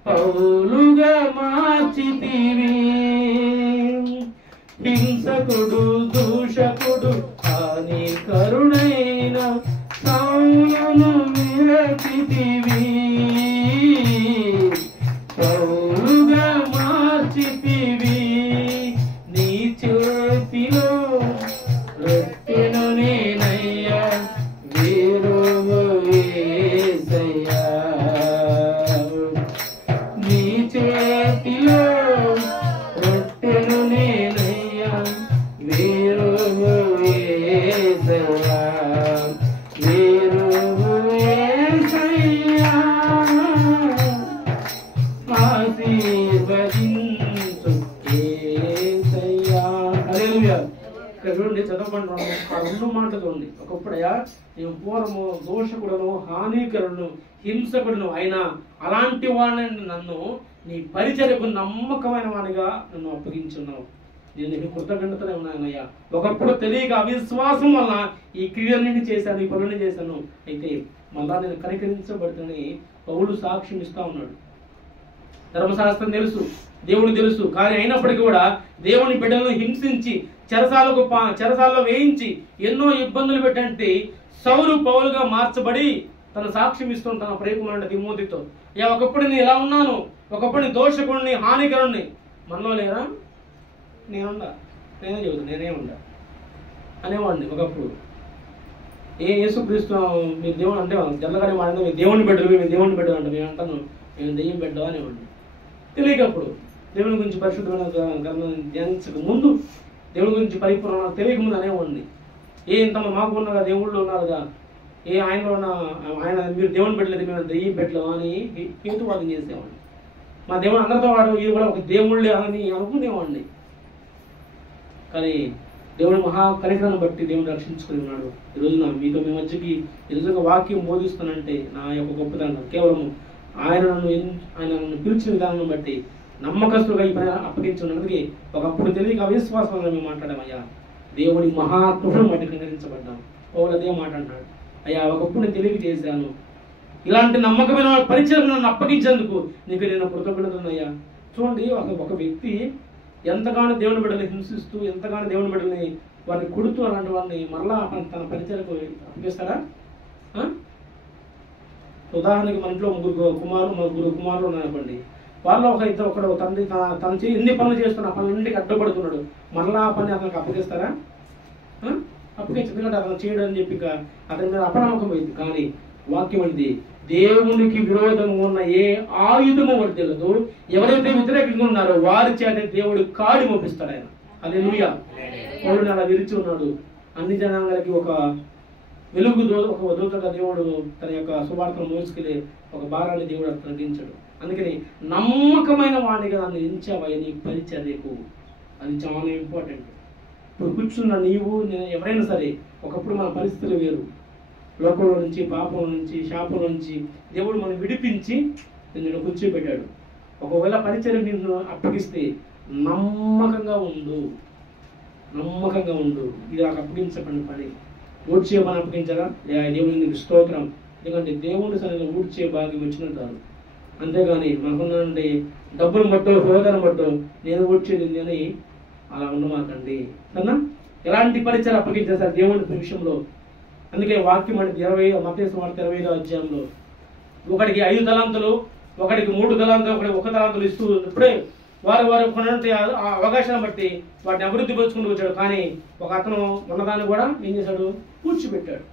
పౌలుగా మార్చితివి. హింసకుడు దూషకుడు హానికరుడైన సౌలును విరచితివి, పౌలుగా మార్చితివి. నీ చేతిలో రొట్టెను నేనయ్యా, వీరువు యేసయ్యా. నీ చేతిలో రొట్టెను నేనయ్యా, వీరువు యేసయ్యా, వీరువు యేసయ్యా. ఆశీర్వదించు యేసయ్యా. హల్లెలూయా. ఇక్కడ చూడండి, చదవకుండా ఆ 2 మాటలు చూడండి. ఒకప్పుడయ్యా నేను పూర్వము దోషకుడను హానికరును హింసకుడును అయినా అలాంటి వాడిని నన్ను నీ పరిచర్యకు నమ్మకమైన వానిగా నన్ను అప్పగించున్నావు. నేను నీకు కృతజ్ఞతలే ఉన్నానయ్యా. ఒకప్పుడు తెలియక అవిశ్వాసం వల్ల ఈ క్రియలన్నీ చేశాను, ఈ పనులన్నీ చేశాను. అయితే మళ్ళా నేను కనికరించబడుతుందని పౌలు సాక్ష్యం ఇస్తా ఉన్నాడు. ధర్మశాస్త్రం తెలుసు, దేవుడు తెలుసు, కానీ అయినప్పటికీ కూడా దేవుని బిడ్డలను హింసించి చెరసాలలో వేయించి ఎన్నో ఇబ్బందులు పెట్టంటే సౌలు పౌలుగా మార్చబడి తన సాక్ష్యం ఇస్తుంది తన ప్రియకుమారుడు తిమోతితో. ఒకప్పుడు నేను ఇలా ఉన్నాను, ఒకప్పుడు దోషకుడిని హానికరుణ్ణి. మనలో లేరా? నేనుండా, నేనే చెబుతాను, నేనే ఉండా అనేవాడిని ఒకప్పుడు. యేసుక్రీస్తు మీరు దేవుడు అంటే జల్లగానే మాట, మీరు దేవుని బిడ్డలు, మేము దేవుని బిడ్డలు అంటే మేము అంటాను, మేము దెయ్యం బిడ్డ అనేవాడిని. తెలియకప్పుడు దేవుని గురించి పరిశుద్ధమైన గ్రంథం ధ్యానించక ముందు, దేవుని గురించి పరిపూర్ణ తెలియక ముందు అనేవాడిని. ఇంతమంది మాకు ఉన్నదా, దేవుళ్ళు ఉన్నారుగా, ఆయనలో ఉన్న ఆయన మీరు దేవుని బిడ్డలేదు, మేము దెయ్యం బిడ్డలు అని హేతువాదం చేసేవాడిని. మా దేవుడు అందరితో వాడు ఇది కూడా ఒక దేవుళ్ళే అని అనుకునేవాడిని. కానీ దేవుడు మహా కనికరాన్ని బట్టి దేవుడు రక్షించుకుని ఉన్నాడు. ఈరోజు మీతో మీ మధ్యకి నిజంగా వాక్యం బోధిస్తానంటే నా యొక్క గొప్పతనం కేవలం ఆయన నన్ను పిలిచిన విధానం బట్టి నమ్మకస్తులుగా ఈ పని అప్పగించున్నందుకే. ఒకప్పుడు తెలియక అవిశ్వాసంగా మేము మాట్లాడామయ్యా, దేవుడి మహాత్ముడు బట్టి కనికరించబడ్డాం. పౌలు అదే మాట అంటాడు, అయ్యా ఒకప్పుడు నేను తెలియక చేశాను, ఇలాంటి నమ్మకమైన పరిచయం నన్ను అప్పగించేందుకు నీకు నేను కృతజ్ఞతనయ్యా. చూడండి, ఒక వ్యక్తి ఎంతగానో దేవుని బిడ్డల్ని హింసిస్తూ, ఎంతగానో దేవుని బిడ్డల్ని వారిని కొడుతూ అలాంటి వారిని మరలా తన పరిచయకు అప్పగిస్తాడా? ఉదాహరణకి మన ఇంట్లో ముగ్గురు కుమారులు ఉన్నారనుకోండి. వాళ్ళు ఒకడు తండ్రి తన ఎన్ని పనులు చేస్తున్నా ఆ పనులన్నింటికి అడ్డుపడుతున్నాడు, మరలా ఆ పని అతనికి అప్పగిస్తారా? అప్పగించదు, ఎందుకంటే అతను చేయడం అని చెప్పి అతని మీద అపనమ్మకం అయింది. కానీ వాక్యం అనేది దేవునికి విరోధంగా ఉన్న ఏ ఆయుధము వర్తిల్లదు, ఎవరైతే వ్యతిరేకంగా ఉన్నారో వారి చేత దేవుడు కాడి మోపిస్తాడు ఆయన. హల్లెలూయా. పౌలుని అలా విరిచి ఉన్నాడు. అన్ని జనాంగాలకి ఒక వెలుగు ఒక దూతగా దేవుడు తన యొక్క సువార్తను మోసుకెళ్ళి ఒక భారాన్ని దేవుడు తగ్గించాడు. అందుకని నమ్మకమైన వాడిగా నన్ను ఎంచావయ్య నీ పరిచర్యకు, అది చాలా ఇంపార్టెంట్. ఇప్పుడు కూర్చున్న నీవు నేను ఎవరైనా సరే, ఒకప్పుడు మన పరిస్థితులు వేరు, లోకంలో నుంచి, పాపం నుంచి, శాపం నుంచి దేవుడు మనం విడిపించి నిన్ను కూర్చోబెట్టాడు. ఒకవేళ పరిచర్య నిన్ను అప్పగిస్తే నమ్మకంగా ఉండు. ఇది నాకు అప్పగించబడిన పని. ఊడ్చే పని అప్పగించగా దేవుని నీకు స్తోత్రం, ఎందుకంటే దేవుని సన్నిధిలో ఊడ్చే భాగ్యం వచ్చినట్టారు. అంతేగాని మనకున్నంటే డబ్బులు బట్టో హోదాను బట్టో నేను ఊడ్చేది అని అలా ఉండమాకండి కన్నా. ఎలాంటి పరిచయం అప్పగించేస్తారు దేవుని విషయంలో. అందుకే వాక్యం అంటే మత్తయి సువార్త 25వ అధ్యాయంలో ఒకడికి 5 తలాంతులు, ఒకడికి 3 తలాంతులు, ఒకడికి 1 తలాంతులు ఇస్తూ ఇప్పుడే వారు కొనంటే అవకాశాన్ని బట్టి వాటిని అభివృద్ధి పరుచుకుంటూ వచ్చాడు. కానీ ఒక అతను ఉన్నదాన్ని కూడా ఏం చేశాడు, పూడ్చిపెట్టాడు.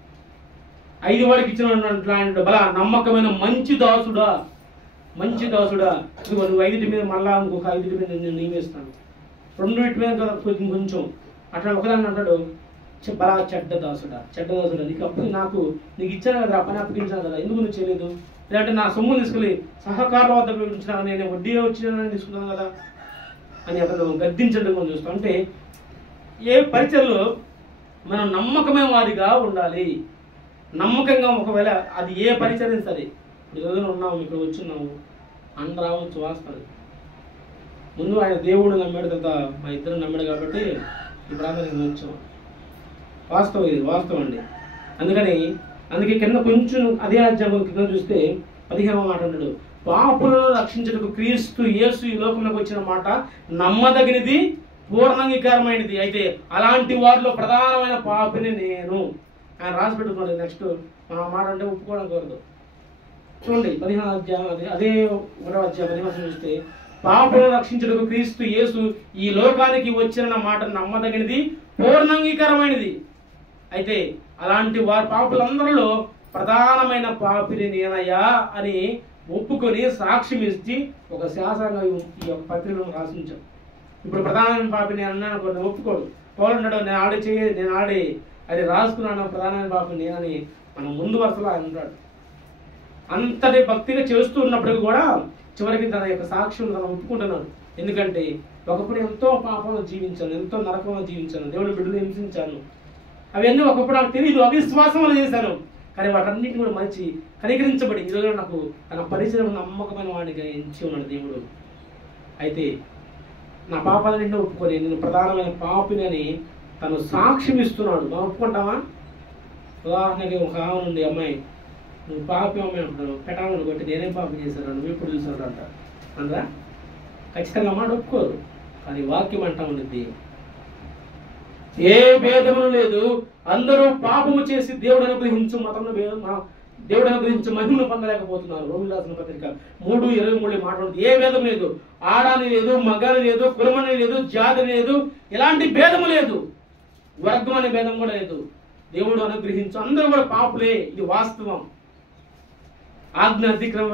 5 వాడికి ఇచ్చిన బల నమ్మకమైన మంచి దాసుడా, మంచి దాసుడా, ఇదిగో నువ్వు 5 మీద మళ్ళా ఇంకొక 5 మీద నేను నియమిస్తాను, 2 మీద కొంచెం అట్లా. ఒకదాన్ని అంటాడు బలా చెడ్డ దాసుడా, నీకు ఇచ్చాను కదా, పని అప్పగించాను కదా, ఎందుకు నువ్వు చేయలేదు? లేదంటే నా సొమ్ము తీసుకెళ్ళి సహకారుల వద్దకు ఉంచినా, నేను వడ్డీ వచ్చిన తీసుకున్నాను కదా అని అతను గద్దించడం మనం చూస్తాం. అంటే ఏ పరిచయలో మనం నమ్మకమైన వారిగా ఉండాలి. నమ్మకంగా, ఒకవేళ అది ఏ పరిచయం సరే, ఇప్పుడు ఉన్నాము, ఇక్కడ వచ్చున్నాము అన్న రావచ్చు వాస్తవం. ముందు ఆయన దేవుడు నమ్మాడు, తర్వాత మా ఇద్దరు నమ్మాడు కాబట్టి ఇప్పుడు నేను వచ్చాం. వాస్తవం, ఇది వాస్తవం అండి. అందుకే కింద కొంచెం అదే అధ్యాయం కింద చూస్తే 15వ మాట అంటాడు, పాపులను రక్షించుటకు క్రీస్తు యేసు ఈ లోకంలోకి వచ్చిన మాట నమ్మదగినది, పూర్ణంగీకారమైనది. అయితే అలాంటి వారిలో ప్రధానమైన పాపిని నేను. ఆయన రాసి పెట్టుకున్నాడు. నెక్స్ట్ మన మాట అంటే ఒప్పుకోవడం కోరదు. చూడండి 15వ అధ్యాయం, అదే 1వ అధ్యాయం 15 చూస్తే, పాపులను రక్షించుటకు క్రీస్తు యేసు ఈ లోకానికి వచ్చిన మాట నమ్మదగినది, పూర్ణంగీకారమైనది. అయితే అలాంటి వారి పాపులందరిలో ప్రధానమైన పాపిని నేనయ్యా అని ఒప్పుకొని సాక్ష్యం ఇచ్చి ఒక శాసనంగా ఈ యొక్క పత్రికలను రాసించాం. ఇప్పుడు ప్రధానమైన పాపిని అన్నాను అనుకోండి, ఒప్పుకోడు. పోలంటాడు, నేను ఆడి అది రాసుకున్నాను, ప్రధానమైన పాపిని నేనని మనం ముందు వరుసలో ఆయన ఉంటాడు. అంతటి భక్తిగా చేస్తూ ఉన్నప్పటికీ కూడా చివరికి తన యొక్క సాక్ష్యం తను ఒప్పుకుంటున్నాడు. ఎందుకంటే ఒకప్పుడు ఎంతో పాపంలో జీవించాను, ఎంతో నరకంలో జీవించాను, దేవుడి బిడ్డలు హింసించాను, అవన్నీ ఒకప్పుడు నాకు తెలియదు, అవిశ్వాసంలో చేశాను. కానీ వాటన్నిటిని కూడా మంచి కనికరించబడి ఈరోజు నాకు తన పరిచయం నమ్మకమైన వాడిగా ఎంచి ఉన్నాడు దేవుడు. అయితే నా పాపాలన్నింటినీ ఒప్పుకొని నేను ప్రధానమైన పాపిని అని తను సాక్ష్యం ఇస్తున్నాడు. మనం ఒప్పుకుంటామా? ఉదాహరణకి ఒక ఆమె నుండి, అమ్మాయి నువ్వు పాపి అమ్మాయి అంటున్నాను, పెట్టాలని కొట్టి నేనేం పాపం చేశాను, నువ్వు ఎప్పుడు చూసాడు అంట. అందరా ఖచ్చితంగా మాట ఒప్పుకోరు. కానీ వాక్యం అంటా ఉండిద్ది, ఏ భేదము లేదు, అందరూ పాపము చేసి దేవుడు అనుగ్రహించు దేవుడు అనుగ్రహించు మహిమను పొందలేకపోతున్నారు. రోమిలకు రాసిన పత్రిక 3:23 మాట్లాడుతుంది. ఏ భేదం లేదు, ఆడాని లేదు, మగాని లేదు, కులమని లేదు, జాతి లేదు, ఎలాంటి భేదము లేదు, వర్గం అనే భేదం కూడా లేదు. దేవుడు అనుగ్రహించు, అందరూ కూడా పాపులే. ఇది వాస్తవం. ఆజ్ఞ అతిక్రమ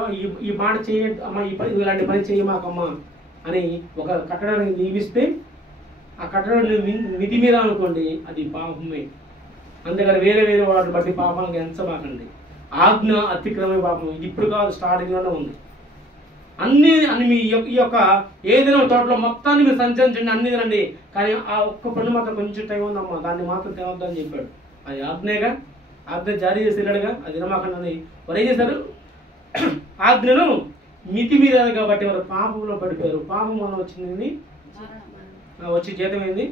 ఈ మాట చేయమ్మా, ఇలాంటి పని చేయమాకమ్మా అని ఒక కట్టడాన్ని నియమిస్తే ఆ కట్టడాన్ని మితి మీద అనుకోండి, అది పాపమే. అంతేగాని వేరే వాటిని బట్టి పాపానికి ఎంచబాకండి. ఆజ్ఞ అతిక్రమే పాపం. ఇది ఇప్పుడు కాదు, స్టార్టింగ్లోనే ఉంది. అన్ని మీ ఈ యొక్క ఏదైనా తోటలో మొత్తాన్ని మీరు సంచరించండి, అన్ని తినండి, కానీ ఆ ఒక్క పని మాత్రం కొంచెం టైం ఉందమ్మా, దాన్ని మాత్రం తినవద్దని చెప్పాడు. అది ఆజ్ఞగా, ఆజ్ఞ జారీ చేసి వెళ్ళాడుగా, అది తినమాకండి. వారు ఏం చేశారు? ఆజ్ఞను మితి మీద కాబట్టి వారు పాపంలో పడిపోయారు. పాపం వల్ల వచ్చింది వచ్చి జీతం ఏంది?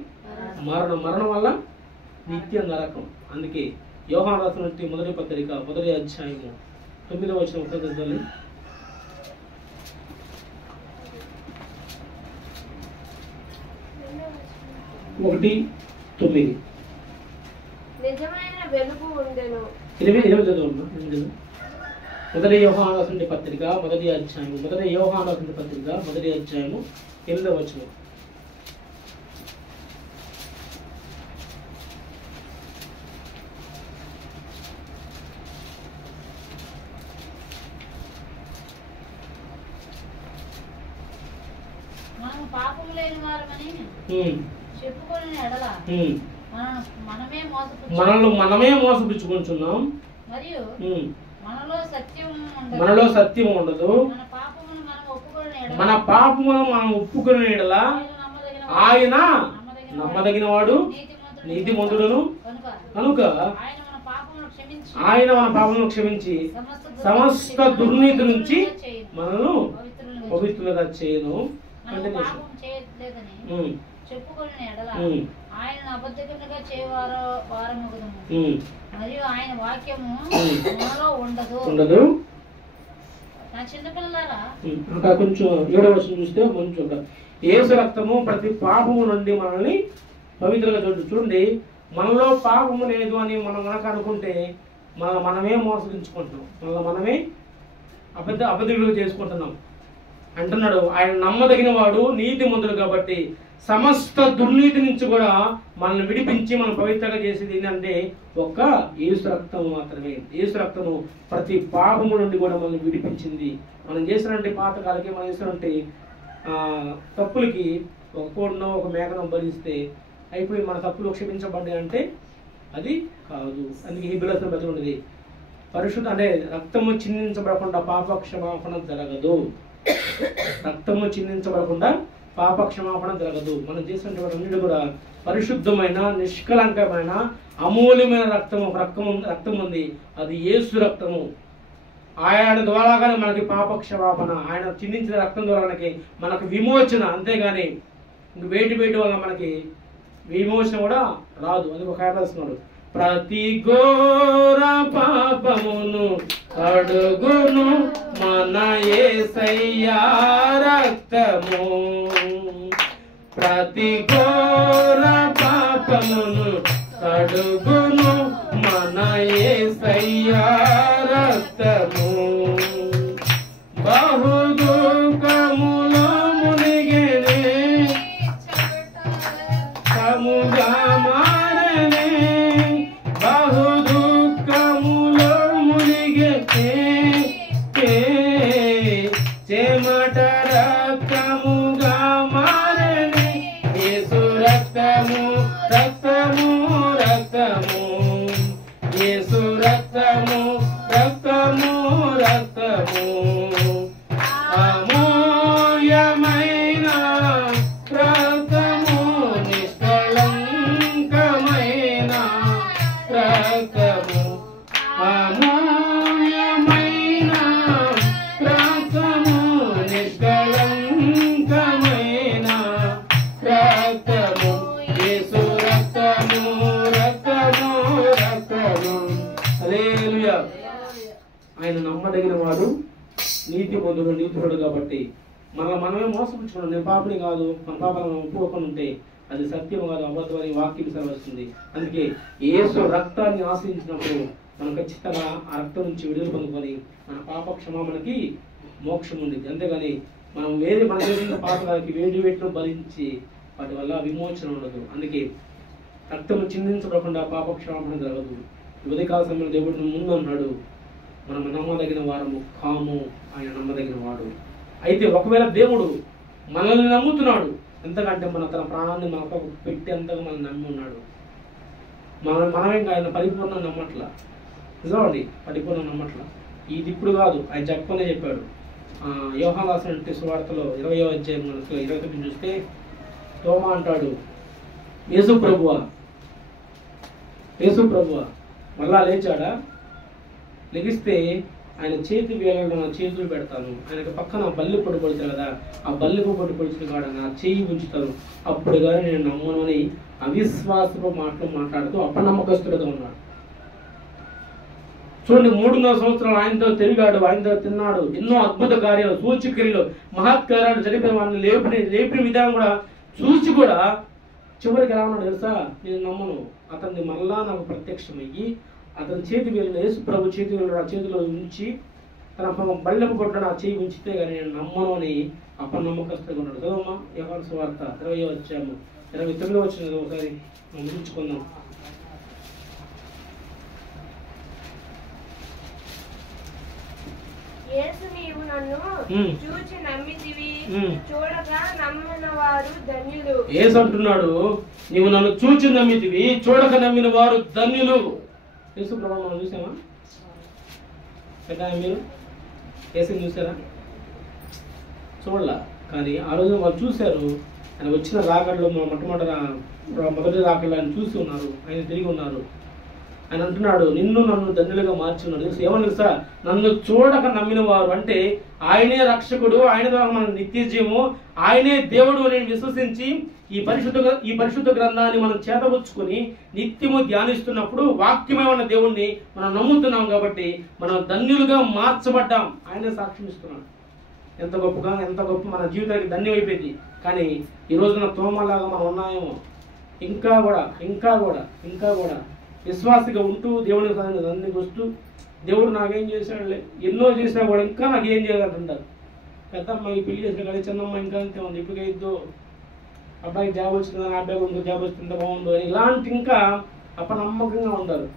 మరణం. మరణం వల్ల నిత్య నరకం. అందుకే యోహాను రాసిన మొదటి పత్రిక 1వ అధ్యాయము 9వ వచనం ఒకసారి 1:9. నిజమైన వెలుగు ఉండెను. 8 చదవమ్మా. 8 మొదటి యోహాను రాసిన పత్రిక 1వ అధ్యాయము 1వ అధ్యాయము 8వ వచనం. మనము పాపము లేని వారమని చెప్పుకొని ఎడల మనమే మోసపుచ్చుకుంటున్నాం, మరియు మనలో సత్యం ఉండదు. మన పాపమును మనం ఒప్పుకునే ఎడల ఆయన నమ్మదగిన వాడు, నీతిమంతుడును కనుక ఆయన మన పాపమును క్షమించి సమస్త దుర్నీతి నుంచి మనను పవిత్రులుగా చేయను. చెప్పుకొని ఎడల ఆయన అబద్ధకునిగా చేయవారమగుదుము, మరియు ఆయన వాక్యము మనలో ఉండదు. నా చిన్నపిల్లలారా, ఇంకా కొంచెం 7వ వచనం చూస్తే కొంచెం యేసు రక్తము ప్రతి పాపము నుండి మనల్ని పవిత్రంగా చూడండి. మనలో పాపము లేదు అని మనం కనుక అనుకుంటే మనమే మోసగించుకుంటున్నాం, మనమే అబద్ధులుగా చేసుకుంటున్నాం. అంటున్నాడు ఆయన నమ్మదగిన వాడు, నీతిమంతుడు కాబట్టి సమస్త దుర్నీతి నుంచి కూడా మనల్ని విడిపించి మనం పవిత్రంగా చేసేది ఏంటంటే ఒక్క యేసు రక్తం మాత్రమే. యేసు రక్తము ప్రతి పాపము నుండి కూడా మనల్ని విడిపించింది. మనం చేసినటువంటి పాతకాలకి మనం చేసినటువంటి తప్పులకి ఒక కోడినో ఒక మేకనో బలిస్తే అయిపోయి మన తప్పులు క్షమించబడ్డాయి అంటే అది కాదు. అందుకే హెబ్రీయుల బతి ఉండేది పరిశుద్ధ అంటే రక్తము చిందించబడకుండా పాప క్షమాపణ జరగదు. రక్తము చిందించబడకుండా పాప క్షమాపణ జరగదు. మనం చేసినటువంటి అన్నిటి కూడా పరిశుద్ధమైన నిష్కలంకమైన అమూల్యమైన రక్తం ఉంది. అది యేసు రక్తము. ఆయన ద్వారాగానే మనకి పాప క్షమాపణ, ఆయన చిందించిన రక్తం ద్వారానే మనకు విమోచన. అంతేగాని ఇంక వేటి వల్ల మనకి విమోచన కూడా రాదు. అది ఒక రాస్తున్నాడు, ప్రతి ఘోర పాపమును కడుగును మన యేసయ్యా రక్తము. ప్రతి ఘోర పాపమును కడుగును మన యేసయ్యా రక్తము. బహు దుఃఖములో మునిగెనే సముగా మారనే. బహు దుఃఖములో మునిగెనే చెమట రక్తముగా మారనే. యేసు రక్తము రక్తము రక్తము. యేసు రక్తము రక్తము రక్తము. అమూల్యమైన రక్తము, నిష్కళంకమైన రక్తము. అమూల్యమైన రక్తము, నిష్కళంకమైన రక్తము. యేసు రక్తము రక్తము రక్తము. హల్లెలూయా. ఆయన నమ్మదగిన వాడు, నీతి పొందుడు, నీతిపడు. కాబట్టి మనమే మోసపుచ్చుకున్నాం. నేను పాపని కాదు, మన పాపాలను ఒప్పుకోకుండా ఉంటే అది సత్యం కాదు, అబద్ధమని వాక్యం సెలవుస్తుంది. అందుకే యేసు రక్తాన్ని ఆశ్రయించినప్పుడు మనం ఖచ్చితంగా ఆ రక్తం నుంచి విడుదల పొందుకొని మన పాప క్షమాపణకి మోక్షం ఉండింది. అంతేగాని మనం మన చేసిన పాపలకి వేటిలో బలించి వాటి వల్ల విమోచన ఉండదు. అందుకే రక్తము చిందించబడకుండా పాప క్షమాపణ జరగదు. ఉదయకాల సమయంలో దేవుడు ముందు అన్నాడు, మనం నమ్మదగిన వారము కాము, ఆయన నమ్మదగిన వాడు. అయితే ఒకవేళ దేవుడు మనల్ని నమ్ముతున్నాడు, ఎంతకంటే తన ప్రాణాన్ని మనకు పెట్టేంతగా మనం నమ్మి ఉన్నాడు. మనమేం ఆయన పరిపూర్ణంగా నమ్మట్లా. నిజమండి, పరిపూర్ణంగా నమ్మట్లా. ఇది ఇప్పుడు కాదు, ఆయన చెప్పనే చెప్పాడు. యోహాను రాసిన సువార్తలో 20వ అధ్యాయం 29 చూస్తే తోమా అంటాడు, యేసు ప్రభువా మళ్ళా లేచాడా? లెగిస్తే ఆయన చేతి వేళలో నా చేతులు పెడతాను, ఆయనకు పక్కన బల్లి పొడి పొడిచాడు కదా, ఆ బల్లి పొడి పొడిచిన కాడ నా చేయి ఉంచుతాను, అప్పుడు కానీ నేను నమ్మను అని అవిశ్వాసపు మాటలు మాట్లాడుతూ అపనమ్మకస్తుడుగా ఉన్నాడు. చూడండి, 3.5 సంవత్సరాలు ఆయనతో తిరిగాడు, ఆయనతో తిన్నాడు, ఎన్నో అద్భుత కార్యాలు, సూచక్రియలు, మహత్కార్యాలు జరిపిన వాడిని లేపిన విధానం కూడా చూసి కూడా చివరికి ఎలా ఉన్నాడు తెలుసా? నేను నమ్మను. అతన్ని మళ్ళా నాకు ప్రత్యక్షమయ్యి అతని చేతి వేలు యేసు ప్రభు చేతి వేలు నా చేతిలో ఉంచి తన బళ్ళెపు కొట్టు నా చేయి ఉంచితే కానీ నేను నమ్మను అని అపనమ్మకస్తుగా ఉన్నాడు. చదవమ్మా యోహాను సువార్త 20వ అధ్యాయము 29వ వచనం ఒకసారి ముగించుకుందాం. యేసు నీవు నన్ను చూచి నమ్మితివి, చూడగా నమ్మిన వారు ధన్యులు. యేసు అంటున్నాడు, నీవు నన్ను చూచి నమ్మితివి, చూడక నమ్మిన వారు ధన్యులు. యేసు ప్రభు మనం చూసామా? మీరు యేసుని చూసారా? చూడలా. కానీ ఆ రోజు వాళ్ళు చూశారు. ఆయన వచ్చిన రాకడలో మొదటి రాకడలో ఆయన చూసి ఉన్నారు, ఆయన తిరిగి ఉన్నారు. ఆయన అంటున్నాడు, నిన్ను నన్ను ధన్యులుగా మార్చి ఉన్నాడు. ఏమని తెలుసా? నన్ను చూడక నమ్మిన వారు అంటే ఆయనే రక్షకుడు, ఆయన ద్వారా మన నిత్య జీవము, ఆయనే దేవుడు అని విశ్వసించి ఈ పరిశుద్ధ గ్రంథాన్ని మనం చేతబుచ్చుకొని నిత్యము ధ్యానిస్తున్నప్పుడు వాక్యమే ఉన్న దేవుణ్ణి మనం నమ్ముతున్నాం. కాబట్టి మనం ధన్యులుగా మార్చబడ్డాం. ఆయనే సాక్ష్యం ఇస్తున్నాడు. ఎంత గొప్ప మన జీవితానికి ధన్యమైపోయింది. కానీ ఈ రోజున తోమలాగా మనం ఉన్నాయేమో, ఇంకా కూడా విశ్వాసిగా ఉంటూ దేవుని అందరికి వస్తూ దేవుడు నాకేం చేశాడులే, ఎన్నో చేసినా కూడా ఇంకా నాకు ఏం చేయాలంటుంటారు. పెద్దమ్మాయి పెళ్లి చేసిన కానీ చిన్నమ్మ ఇంకా అంతే ఉంది, ఇప్పుడు ఇద్దో అబ్బాయి జాబ్ వచ్చిందా, అబ్బాయి ఇంకో జాబ్ వస్తుంటే బాగుండు అని ఇలాంటి ఇంకా అపనమ్మకంగా ఉంటారు.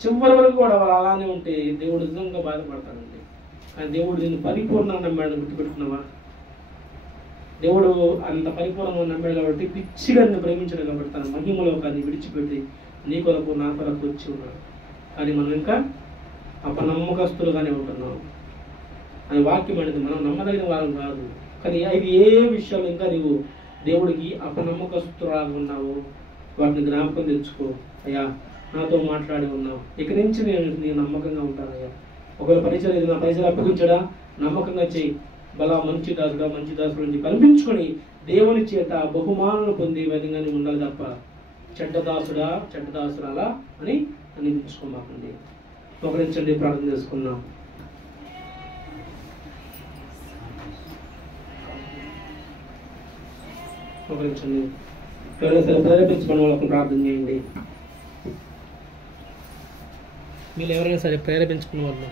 చివరి వరకు కూడా వాళ్ళు అలానే ఉంటే దేవుడు నిజంగా బాధపడతాడండి. కానీ దేవుడు నిన్ను పరిపూర్ణంగా నమ్మాడు, గుర్తుపెట్టుకున్నావా? దేవుడు అంత పరిపూర్ణంగా నమ్మాడు కాబట్టి పిచ్చిగా నిన్ను ప్రేమించాడు కాబట్టి తన మహిమలో కానీ విడిచిపెట్టి నీ కొరకు నా కొరకు వచ్చి ఉన్నాడు. కానీ మనం ఇంకా అపనమ్మకస్తులుగానే ఉంటున్నాం. అని వాక్యం అనేది మనం నమ్మదగిన వారం కాదు. కానీ అవి ఏ విషయాలు ఇంకా నీవు దేవుడికి అపనమ్మకస్తులాగా ఉన్నావు వాటిని జ్ఞాపకం తెచ్చుకో. అయ్యా నాతో మాట్లాడి ఉన్నావు, ఇక నుంచి నేను నమ్మకంగా ఉంటానయ్యా. ఒకవేళ పరిచయం నా పరిచయం అప్పగించడా, నమ్మకంగా చేయి. బలా మంచి దాసుడా, మంచి దాసుడు నుంచి కనిపించుకొని దేవుని చేత బహుమానాలు పొందే విధంగానే ఉండాలి తప్ప చెడ్డ దాసుడా, చెడ్డ దాసురాలా అని అనిపించుకోమాకండి. ఒకరించండి, ప్రార్థన చేసుకున్నాం. ఒకరించండి. ఎవరైనా సరే ప్రేరేపించుకున్న వాళ్ళకు ప్రార్థన చేయండి. మీరు ఎవరైనా సరే ప్రేరేపించుకున్న వాళ్ళు